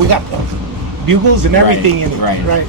we got bugles and everything in it. Right.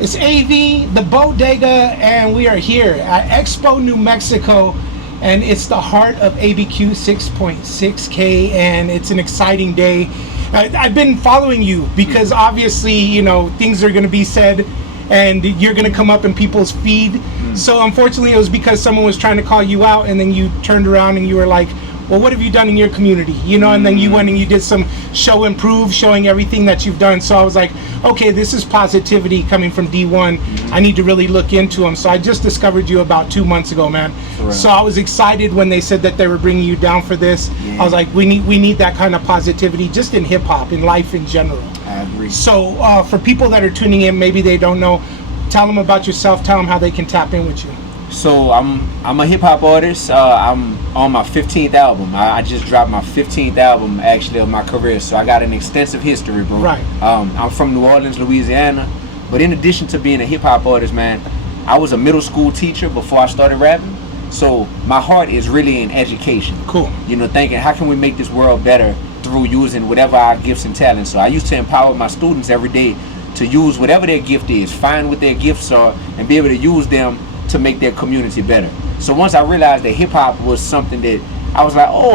It's AV, the Bodega, and we are here at Expo, New Mexico, and it's the Heart of ABQ 6.6K, and it's an exciting day. I've been following you because obviously, you know, things are going to be said and you're going to come up in people's feed. So unfortunately, it was because someone was trying to call you out, and then you turned around and you were like, well, what have you done in your community? You know, and then you went and you did some show and prove, showing everything that you've done. So I was like, okay, this is positivity coming from D1. I need to really look into them. So I just discovered you about 2 months ago, man. So I was excited when they said that they were bringing you down for this. I was like, we need that kind of positivity just in hip hop, in life in general. I agree. So for people that are tuning in, maybe they don't know, tell them about yourself, tell them how they can tap in with you. So I'm a hip hop artist. I'm on my 15th album. I just dropped my 15th album actually of my career. So I got an extensive history, bro. Right. I'm from New Orleans, Louisiana. But in addition to being a hip hop artist, man, I was a middle school teacher before I started rapping. So my heart is really in education. Cool. You know, thinking how can we make this world better through using whatever our gifts and talents. So I used to empower my students every day to use whatever their gift is, find what their gifts are, and be able to use them to make their community better. So once I realized that hip hop was something that I was like, oh,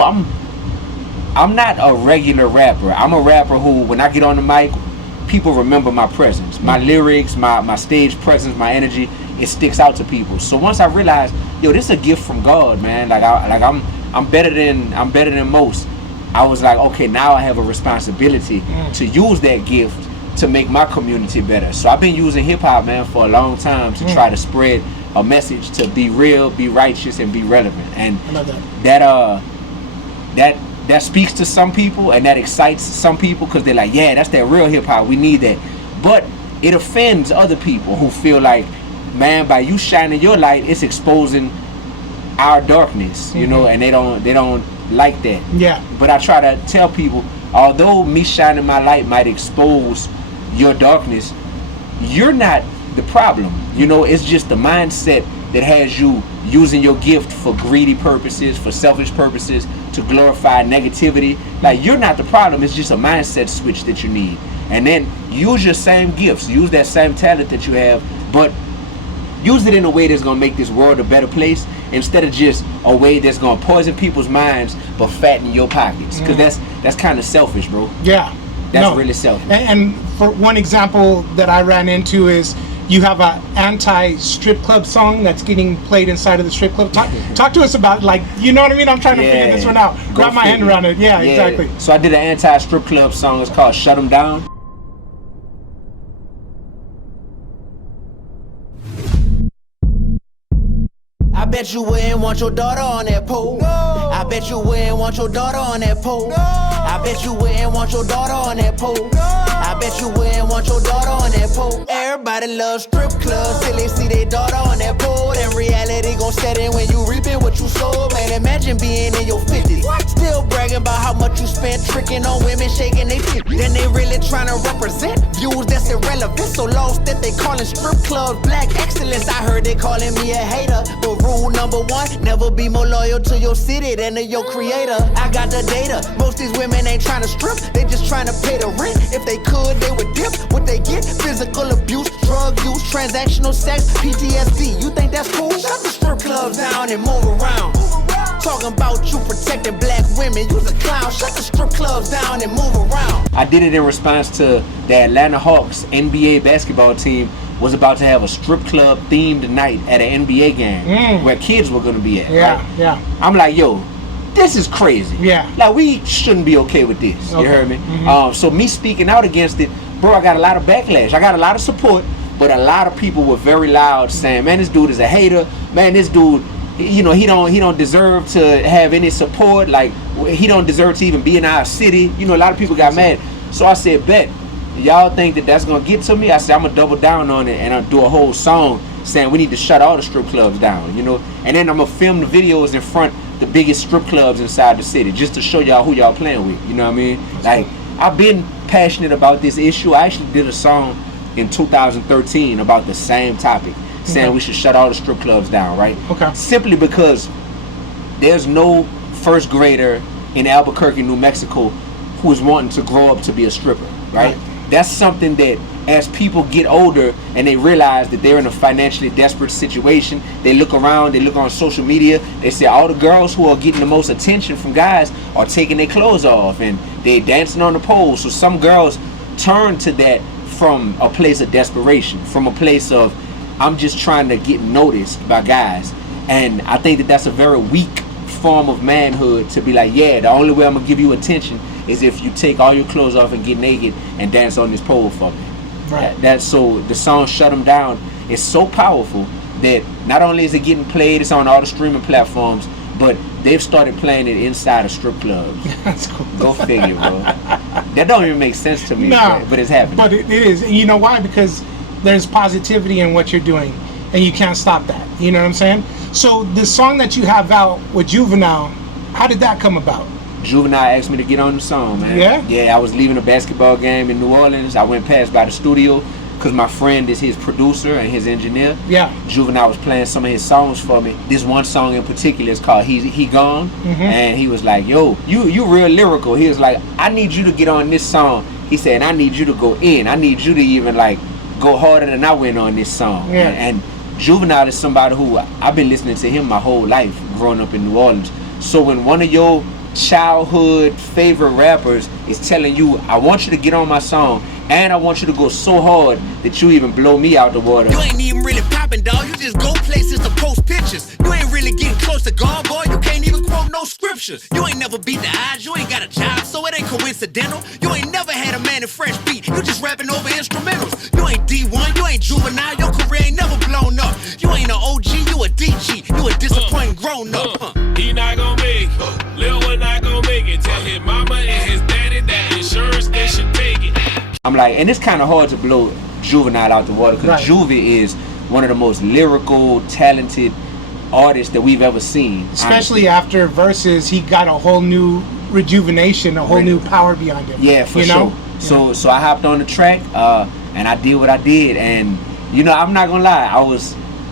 I'm not a regular rapper. I'm a rapper who, when I get on the mic, people remember my presence, my lyrics, my stage presence, my energy. It sticks out to people. So once I realized, yo, this is a gift from God, man. I'm better than most. I was like, okay, now I have a responsibility to use that gift to make my community better. So I've been using hip hop, man, for a long time to try to spread a message to be real, be righteous, and be relevant. And that speaks to some people, and that excites some people because they're like, yeah, that's that real hip hop. We need that. But it offends other people who feel like, man, by you shining your light, it's exposing our darkness, you know, and they don't like that. Yeah. But I try to tell people, although me shining my light might expose your darkness, you're not the problem. You know, it's just the mindset that has you using your gift for greedy purposes, for selfish purposes, to glorify negativity. Like, you're not the problem. It's just a mindset switch that you need. And then use your same gifts, use that same talent that you have, but use it in a way that's gonna make this world a better place, instead of just a way that's gonna poison people's minds but fatten your pockets. Because that's kind of selfish, bro. Yeah. That's really selfish. And for one example that I ran into is, you have an anti-strip club song that's getting played inside of the strip club. Talk to us about, like, you know what I mean? I'm trying to figure this one out. Wrap my hand around it. Yeah, exactly. So I did an anti-strip club song. It's called Shut 'Em Down. I bet you wouldn't want your daughter on that pole. No. I bet you wouldn't want your daughter on that pole. No. I bet you wouldn't want your daughter on that pole. No. I bet you wouldn't want your daughter on that pole. Everybody loves strip clubs till they see their daughter on that pole. Then reality gon' set in when you reaping what you sowed. Man, imagine being in your 50s, still bragging about how much you spent tricking on women, shaking their feet. Then they really trying to represent views that's irrelevant, so lost that they calling strip clubs black excellence. I heard they calling me a hater, but rule number one, never be more loyal to your city than to your creator. I got the data, most these women ain't trying to strip, they just trying to pay the rent. If they could, they would dip. What they get, physical abuse, drug use, transactional sex, PTSD. You think that's cool? Shut the strip clubs down and move around. Talking about you protecting black women, you's a clown. Shut the strip clubs down and move around. I did it in response to the Atlanta Hawks NBA basketball team was about to have a strip club themed night at an NBA game where kids were gonna be at. Yeah. I'm like, yo, this is crazy. Yeah. Like, we shouldn't be okay with this. You heard me? So me speaking out against it, bro, I got a lot of backlash. I got a lot of support, but a lot of people were very loud saying, man, this dude is a hater. Man, this dude, you know, he don't deserve to have any support. Like, he don't deserve to even be in our city. You know, a lot of people got mad. So I said, bet, y'all think that that's gonna get to me? I said, I'm gonna double down on it, and I'll do a whole song saying we need to shut all the strip clubs down, you know? And then I'm gonna film the videos in front the biggest strip clubs inside the city, just to show y'all who y'all playing with, you know what I mean? Like, I've been passionate about this issue. I actually did a song in 2013 about the same topic, saying we should shut all the strip clubs down, right? Okay. Simply because there's no first grader in Albuquerque, New Mexico who is wanting to grow up to be a stripper, right? That's something that as people get older and they realize that they're in a financially desperate situation, they look around, they look on social media, they say all the girls who are getting the most attention from guys are taking their clothes off and they're dancing on the pole. So some girls turn to that from a place of desperation, from a place of I'm just trying to get noticed by guys. And I think that that's a very weak form of manhood, to be like, yeah, the only way I'm gonna give you attention is if you take all your clothes off and get naked and dance on this pole for me. Right. That's so the song Shut 'Em Down is so powerful that not only is it getting played, it's on all the streaming platforms, but they've started playing it inside of strip clubs. That's cool. Go figure, bro. That don't even make sense to me, but it's happening. But it is. You know why? Because there's positivity in what you're doing, and you can't stop that. You know what I'm saying? So the song that you have out with Juvenile, how did that come about? Juvenile asked me to get on the song, man. Yeah? Yeah, I was leaving a basketball game in New Orleans. I went past by the studio because my friend is his producer and his engineer. Yeah. Juvenile was playing some of his songs for me. This one song in particular is called He Gone. And he was like, yo, you real lyrical. He was like, I need you to get on this song. He said, I need you to go in. I need you to even like go harder than I went on this song. Yeah. And Juvenile is somebody who I've been listening to him my whole life growing up in New Orleans. So when one of your childhood favorite rappers is telling you, I want you to get on my song and I want you to go so hard that you even blow me out the water. You ain't even really popping, dog. You just go places to post pictures. You ain't really getting close to God, boy. You can't even quote no scriptures. You ain't never beat the odds. You ain't got a job, so it ain't coincidental. You ain't never had a man in fresh beat. You just rapping over instrumentals. You ain't D1, you ain't Juvenile. Your career ain't never blown up. You ain't an OG, you a DG. You a disappointing grown up. He not gonna make it. Lil' one not gonna make it. Tell his mama and his daddy that insurance they should take it. I'm like, and it's kind of hard to blow Juvenile out the water because Juvie is one of the most lyrical, talented artists that we've ever seen. Especially after Versus, he got a whole new rejuvenation, a whole new power behind him. Yeah, for sure. So I hopped on the track and I did what I did, and you know, I'm not gonna lie,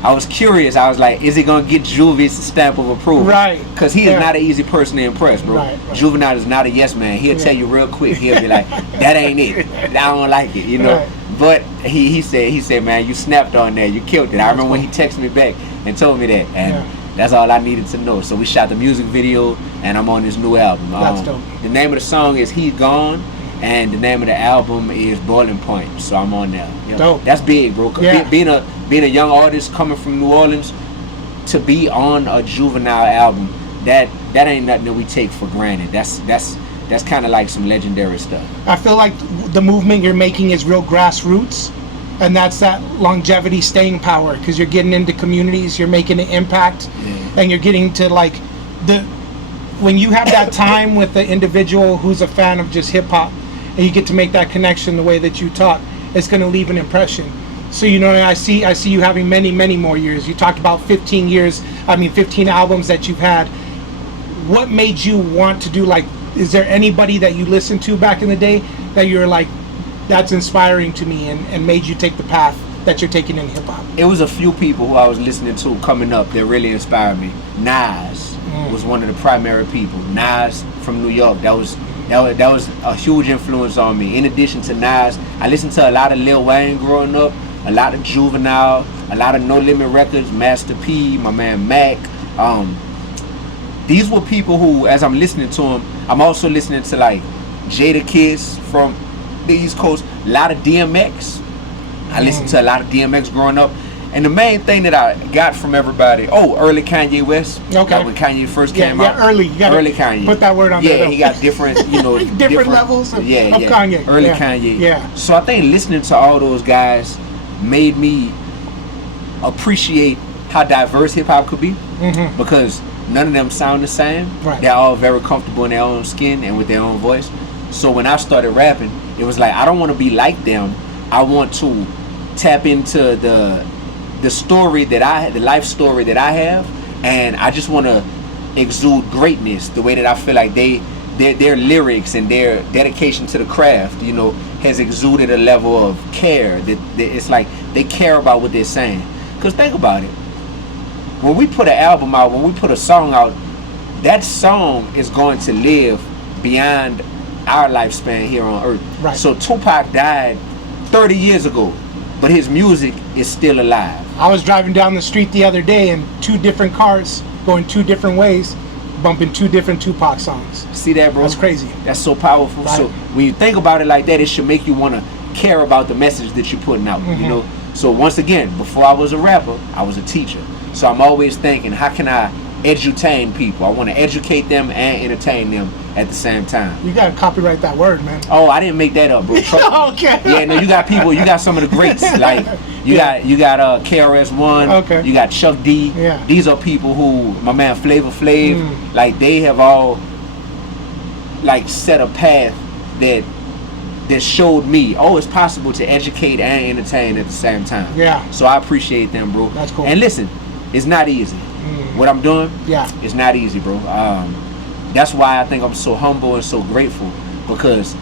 I was curious. I was like, is he gonna get Juvie's stamp of approval? Right. Because he is not an easy person to impress, bro. Right. Juvenile is not a yes man. He'll tell you real quick. He'll be like, that ain't it. I don't like it, you know. Right. But he said, man, you snapped on that. You killed it. I remember when he texted me back and told me that, and that's all I needed to know. So we shot the music video, and I'm on this new album. That's dope. The name of the song is He Gone, and the name of the album is Boiling Point. So I'm on there. You know? Dope. That's big, bro. Being a young artist coming from New Orleans, to be on a Juvenile album, that ain't nothing that we take for granted. That's kind of like some legendary stuff. I feel like the movement you're making is real grassroots, and that's that longevity, staying power, because you're getting into communities, you're making an impact, and you're getting to like when you have that time with the individual who's a fan of just hip hop, and you get to make that connection the way that you talk, it's going to leave an impression. So, you know, I see you having many, many more years. You talked about 15 albums that you've had. What made you want to do, like, is there anybody that you listened to back in the day that you're like, that's inspiring to me, and made you take the path that you're taking in hip hop? It was a few people who I was listening to coming up that really inspired me. Nas was one of the primary people. Nas from New York, that was a huge influence on me. In addition to Nas, I listened to a lot of Lil Wayne growing up, a lot of Juvenile, a lot of No Limit Records, Master P, my man Mac. These were people who, as I'm listening to them, I'm also listening to like Jadakiss from the East Coast, a lot of DMX. I listened to a lot of DMX growing up. And the main thing that I got from everybody, early Kanye West. Okay. Like when Kanye first came out. Yeah, early. You gotta early Kanye. Put that word on there. Yeah, he got different, different levels of Kanye. Early Kanye. Yeah. So I think listening to all those guys made me appreciate how diverse hip hop could be, because none of them sound the same. Right. They're all very comfortable in their own skin and with their own voice. So when I started rapping, it was like, I don't want to be like them. I want to tap into the story that I had, the life story that I have, and I just want to exude greatness the way that I feel like their lyrics and their dedication to the craft, has exuded a level of care that it's like they care about what they're saying. Because think about it, when we put an album out, when we put a song out, that song is going to live beyond our lifespan here on Earth. Right. So Tupac died 30 years ago, but his music is still alive. I was driving down the street the other day and 2 different cars going 2 different ways, bumping 2 different Tupac songs. See that, bro? That's crazy. That's so powerful. Right. So when you think about it like that, it should make you want to care about the message that you're putting out, you know? So once again, before I was a rapper, I was a teacher. So I'm always thinking, how can I edutain people? I want to educate them and entertain them at the same time. You gotta copyright that word, man. Oh, I didn't make that up, bro. Okay. Yeah, no, you got people. You got some of the greats. Like you got KRS-One. Okay. You got Chuck D. Yeah. These are people who, my man Flavor Flav, like they have all like set a path that showed me, oh, it's possible to educate and entertain at the same time. Yeah. So I appreciate them, bro. That's cool. And listen, it's not easy. What I'm doing, Yeah. it's not easy, bro. That's why I think I'm so humble and so grateful, because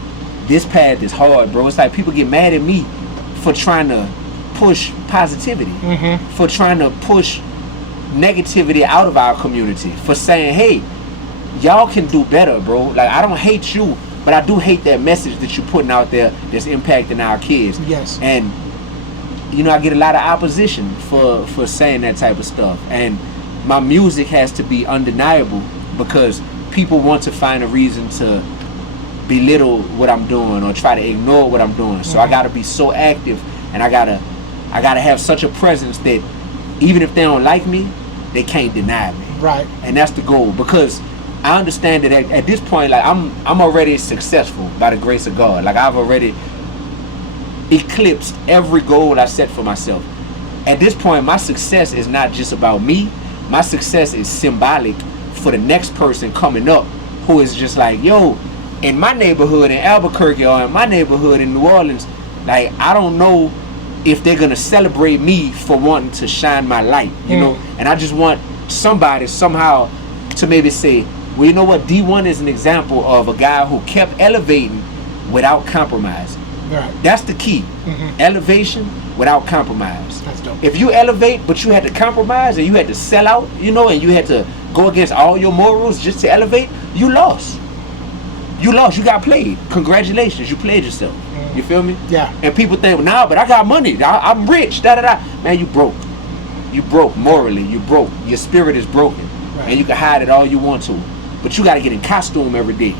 this path is hard, bro. It's like people get mad at me for trying to push positivity, for trying to push negativity out of our community, for saying, hey, y'all can do better, bro. Like, I don't hate you, but I do hate that message that you're putting out there that's impacting our kids. Yes. And you know, I get a lot of opposition for saying that type of stuff, and my music has to be undeniable because people want to find a reason to belittle what I'm doing or try to ignore what I'm doing. So I gotta be so active, and I gotta have such a presence that even if they don't like me, they can't deny me. Right. And that's the goal, because I understand that at this point, like I'm already successful by the grace of God. Like I've already eclipsed every goal I set for myself. At this point, my success is not just about me. My success is symbolic for the next person coming up who is just like, yo, in my neighborhood in Albuquerque or in my neighborhood in New Orleans, like I don't know if they're gonna celebrate me for wanting to shine my light, you know. And I just want somebody somehow to maybe say, well, you know what, D1 is an example of a guy who kept elevating without compromising. Right. That's the key. Elevation without compromise. That's dope. If you elevate but you had to compromise and you had to sell out, you know, and you had to go against all your morals just to elevate, you lost. You lost. You got played. Congratulations, you played yourself. You feel me? Yeah. And people think, nah, but I got money. I'm rich. Da da da. Man, you broke. You broke morally. You broke. Your spirit is broken, and you can hide it all you want to, but you got to get in costume every day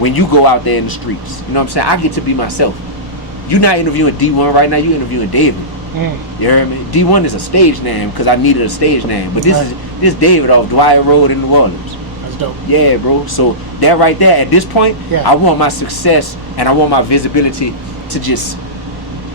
when you go out there in the streets. You know what I'm saying? I get to be myself. You're not interviewing D1 right now. You're interviewing David. You hear me? D1 is a stage name because I needed a stage name, but this is David off Dwyer Road in New Orleans. That's dope. Yeah, bro. So that right there, at this point, I want my success and I want my visibility to just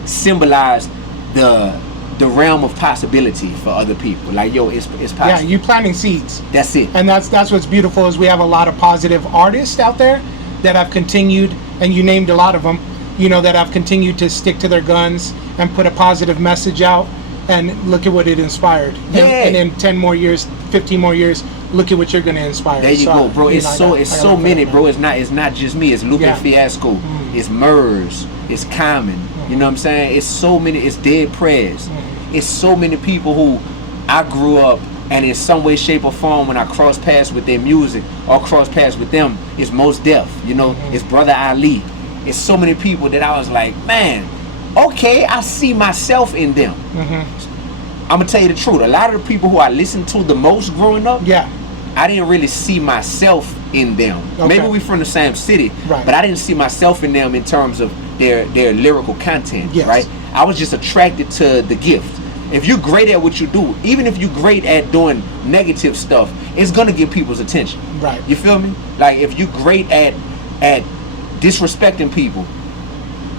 symbolize the realm of possibility for other people. Like, yo, it's possible. Yeah, you planting seeds. That's it. And that's what's beautiful is we have a lot of positive artists out there that have continued, and you named a lot of them, you know, that have continued to stick to their guns and put a positive message out, and look at what it inspired. Yeah. And in 10 more years, 15 more years, look at what you're going to inspire. There you go, bro. It's so many, bro. It's not just me. It's Lupe Fiasco. It's Murs. It's Common. You know what I'm saying? It's so many. It's Dead Prez. It's so many people who I grew up, and in some way, shape, or form, when I cross paths with their music or cross paths with them, it's Mos Def. You know, it's Brother Ali. It's so many people that I was like, man, okay, I see myself in them. I'm gonna tell you the truth. A lot of the people who I listened to the most growing up, I didn't really see myself in them. Maybe we from the same city, but I didn't see myself in them in terms of their lyrical content, right? I was just attracted to the gift. If you're great at what you do, even if you're great at doing negative stuff, it's gonna get people's attention. Right. You feel me? Like if you're great at disrespecting people,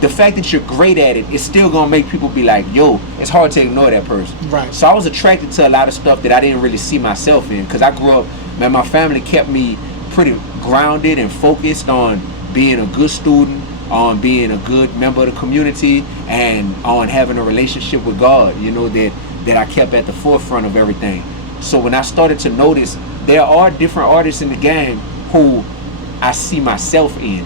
the fact that you're great at it is still gonna make people be like, yo, it's hard to ignore that person. Right. So I was attracted to a lot of stuff that I didn't really see myself in, because I grew up, man, my family kept me pretty grounded and focused on being a good student, on being a good member of the community, and on having a relationship with God, you know, that I kept at the forefront of everything. So when I started to notice there are different artists in the game who I see myself in,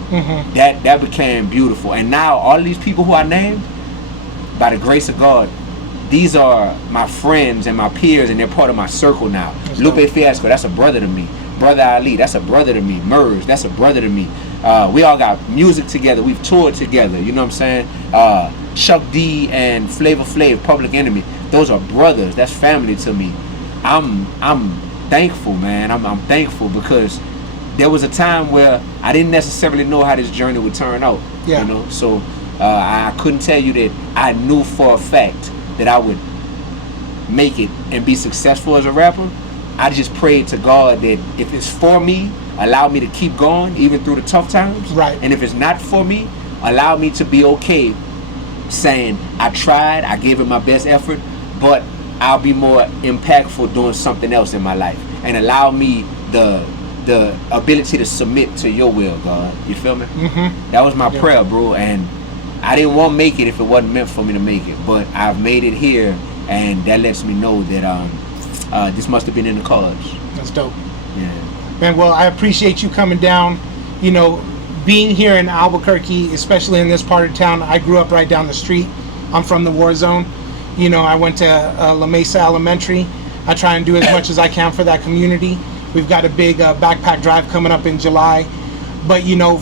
that became beautiful. And now all these people who I named, by the grace of God, these are my friends and my peers, and they're part of my circle now. Lupe Fiasco, that's a brother to me. Brother Ali, that's a brother to me. Murs, that's a brother to me. We all got music together. We've toured together. You know what I'm saying? Chuck D and Flavor Flav, Public Enemy. Those are brothers. That's family to me. I'm thankful, man. I'm thankful because there was a time where I didn't necessarily know how this journey would turn out. Yeah. You know, so I couldn't tell you that I knew for a fact that I would make it and be successful as a rapper. I just prayed to God that if it's for me, allow me to keep going even through the tough times. Right. And if it's not for me, allow me to be okay saying I tried, I gave it my best effort, but I'll be more impactful doing something else in my life, and allow me the ability to submit to your will, God. You feel me? Mm-hmm. That was my prayer, bro, and I didn't want to make it if it wasn't meant for me to make it, but I've made it here, and that lets me know that this must have been in the cards. That's dope. Yeah. Man, well, I appreciate you coming down. You know, being here in Albuquerque, especially in this part of town, I grew up right down the street. I'm from the WarZone. You know, I went to La Mesa Elementary. I try and do as much as I can for that community. We've got a big backpack drive coming up in July. But, you know,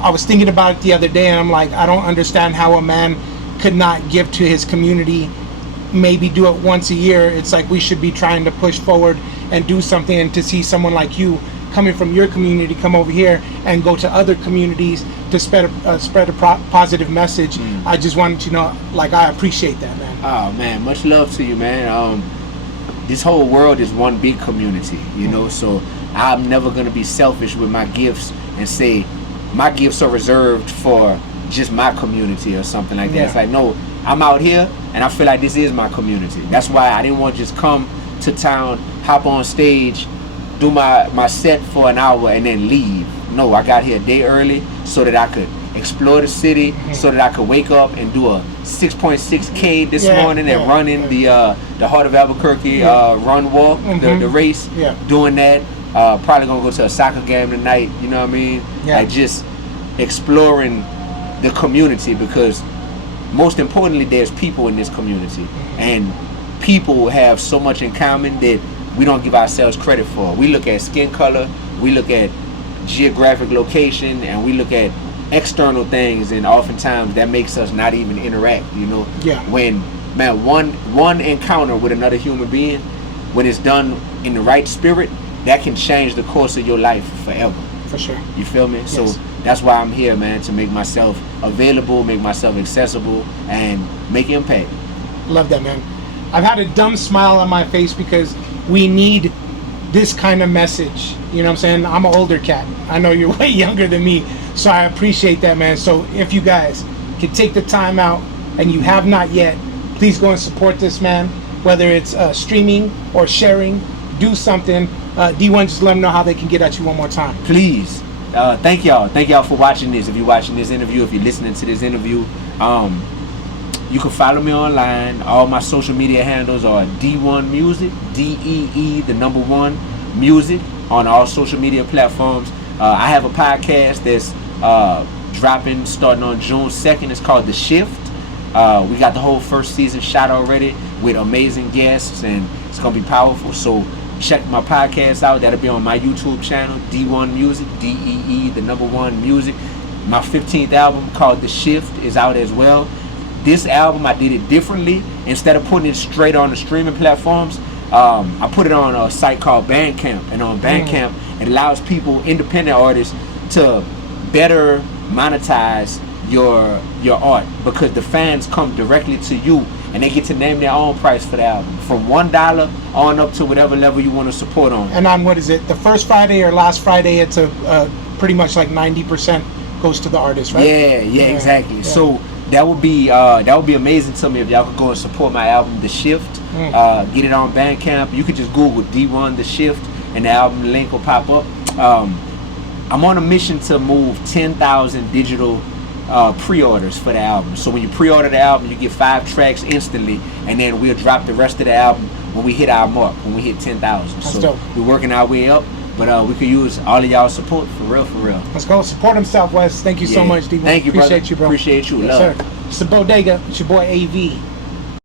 I was thinking about it the other day, and I'm like, I don't understand how a man could not give to his community, maybe do it once a year. It's like we should be trying to push forward and do something, and to see someone like you coming from your community come over here and go to other communities to spread a positive message. I just wanted to know, like, I appreciate that, man. Oh man, much love to you, man. This whole world is one big community, you know, so I'm never gonna be selfish with my gifts and say my gifts are reserved for just my community or something like that. Yeah. It's like, no, I'm out here and I feel like this is my community. That's why I didn't want to just come to town, hop on stage, do my set for an hour and then leave. No, I got here a day early so that I could explore the city, so that I could wake up and do a 6.6K this morning and run in the Heart of Albuquerque run walk, the race. Doing that. Probably gonna go to a soccer game tonight, you know what I mean? Like just exploring the community, because most importantly there's people in this community, and people have so much in common that we don't give ourselves credit for. We look at skin color, we look at geographic location, and we look at external things, and oftentimes that makes us not even interact, you know? When, man, one encounter with another human being, when it's done in the right spirit, that can change the course of your life forever. For sure. You feel me? Yes. So that's why I'm here, man, to make myself available, make myself accessible, and make impact. Love that, man. I've had a dumb smile on my face because we need this kind of message. You know what I'm saying? I'm an older cat. I know you're way younger than me, so I appreciate that, man. So if you guys can take the time out, and you have not yet, please go and support this man, whether it's streaming or sharing. Do something. D1, just let them know how they can get at you one more time. Please. Thank y'all for watching this. If you're watching this interview, if you're listening to this interview, you can follow me online. All my social media handles are D1 Music, DEE, the number 1 Music, on all social media platforms. I have a podcast that's dropping starting on June 2nd. It's called The Shift. We got the whole first season shot already with amazing guests, and it's gonna be powerful. So check my podcast out. That'll be on my YouTube channel, D1 Music, DEE, the number 1 Music. My 15th album called The Shift is out as well. This album, I did it differently. Instead of putting it straight on the streaming platforms, I put it on a site called Bandcamp. And on Bandcamp, it allows people, independent artists, to better monetize your art, because the fans come directly to you and they get to name their own price for the album, from $1 on up to whatever level you want to support on. And on, what is it, the first Friday or last Friday, it's a pretty much like 90% goes to the artist, right? Yeah, exactly. So that would be amazing to me if y'all could go and support my album, The Shift. Get it on Bandcamp. You could just Google D1 The Shift and the album link will pop up. I'm on a mission to move 10,000 digital pre-orders for the album. So when you pre-order the album, you get 5 tracks instantly, and then we'll drop the rest of the album when we hit our mark, when we hit 10,000. So dope. We're working our way up, but we could use all of y'all's support for real. Let's go support him, Southwest. Thank you so much, D1. Thank you, Appreciate brother. you, bro. Appreciate you. Yes, Love. sir. It's the Bodega. It's your boy AV.